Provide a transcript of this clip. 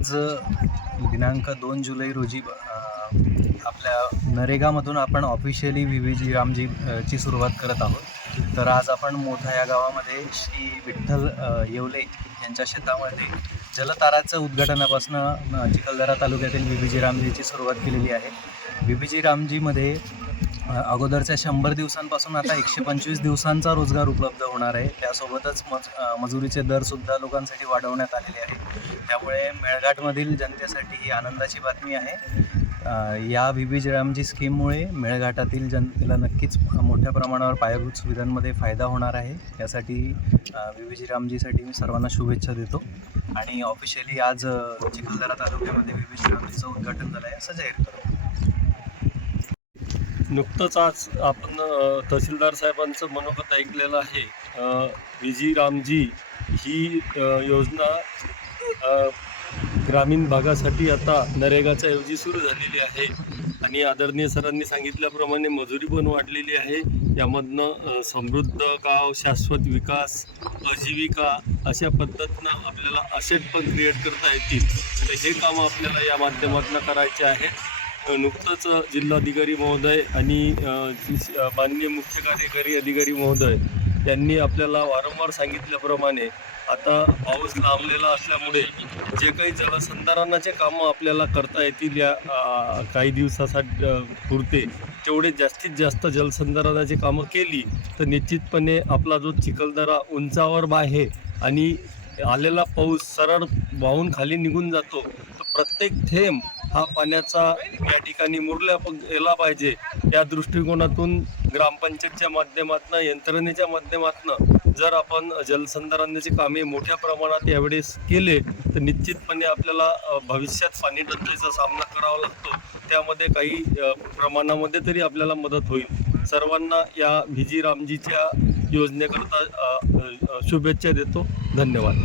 आज दिनांक 2 जुलै रोजी आपल्या नरेगामधून आपण ऑफिशियली VVG रामजी ची सुरुवात करत आहोत। तर आज आपण मोठा या गावामध्ये श्री विठ्ठल येवले यांच्या शेतामध्ये जलताराचं उद्घाटनापासून चिखलदरा तालुक्यातील VVG रामजीची सुरुवात केलेली आहे। VVG रामजीमध्ये अगोदरच्या 100 दिवसांपासून आता 125 दिवसांचा रोजगार उपलब्ध होणार आहे। त्यासोबतच मजुरीचे दरसुद्धा लोकांसाठी वाढवण्यात आलेले आहेत। त्यामुळे मेळघाटमधील जनतेसाठी ही आनंदाची बातमी आहे। या VVG रामजी स्कीममुळे मेळघाटातील जनतेला नक्कीच मोठ्या प्रमाणावर पायाभूत सुविधांमध्ये फायदा होणार आहे। यासाठी VVG रामजीसाठी मी सर्वांना शुभेच्छा देतो आणि ऑफिशियली आज चिखलदरा तालुक्यामध्ये VVG रामजीचं उद्घाटन झालं आहे असं जाहीर करतो। नुकतंच आज आपण तहसीलदार साहेबांचं मनोगत ऐकलेलं आहे। VVG रामजी ही योजना ग्रामीण भागासाठी आता नरेगाच्या ऐवजी सुरू झालेली आहे आणि आदरणीय सरांनी सांगितल्याप्रमाणे मजुरी पण वाढलेली आहे। यामधनं समृद्ध गाव, शाश्वत विकास, आजीविका अशा पद्धतीनं आपल्याला असेट पण क्रिएट करता येतील। तर हे काम आपल्याला या माध्यमातून करायचे आहे। नुकतंच जिल्हाधिकारी महोदय आणि माननीय मुख्य कार्यकारी अधिकारी महोदय यांनी आपल्याला वारंवार सांगितल्याप्रमाणे आता पाऊस लांबलेला असल्यामुळे जे काही जलसंधारणाचे कामं आपल्याला करता येतील या काही दिवसासाठी पुरते तेवढे जास्तीत जास्त जलसंधारणाची कामं केली तर निश्चितपणे आपला जो चिखलदरा उंचावर आहे आणि आलेला पाऊस सरळ वाहून खाली निघून जातो, तर प्रत्येक थेंब हा पाण्याचा या ठिकाणी मुरला गेला पाहिजे। या दृष्टिकोनातून ग्रामपंचायतच्या माध्यमातून, यंत्रणेच्या माध्यमातून जर आपण जलसंधारणाची कामे मोठ्या प्रमाणात यावेळेस केले तर निश्चितपणे आपल्याला भविष्यात पाणी टंचाईचा सामना करावा लागतो, त्यामध्ये काही प्रमाणामध्ये तरी आपल्याला मदत होईल। सर्वांना या VVG रामजीच्या योजनेकरता शुभेच्छा देतो। धन्यवाद।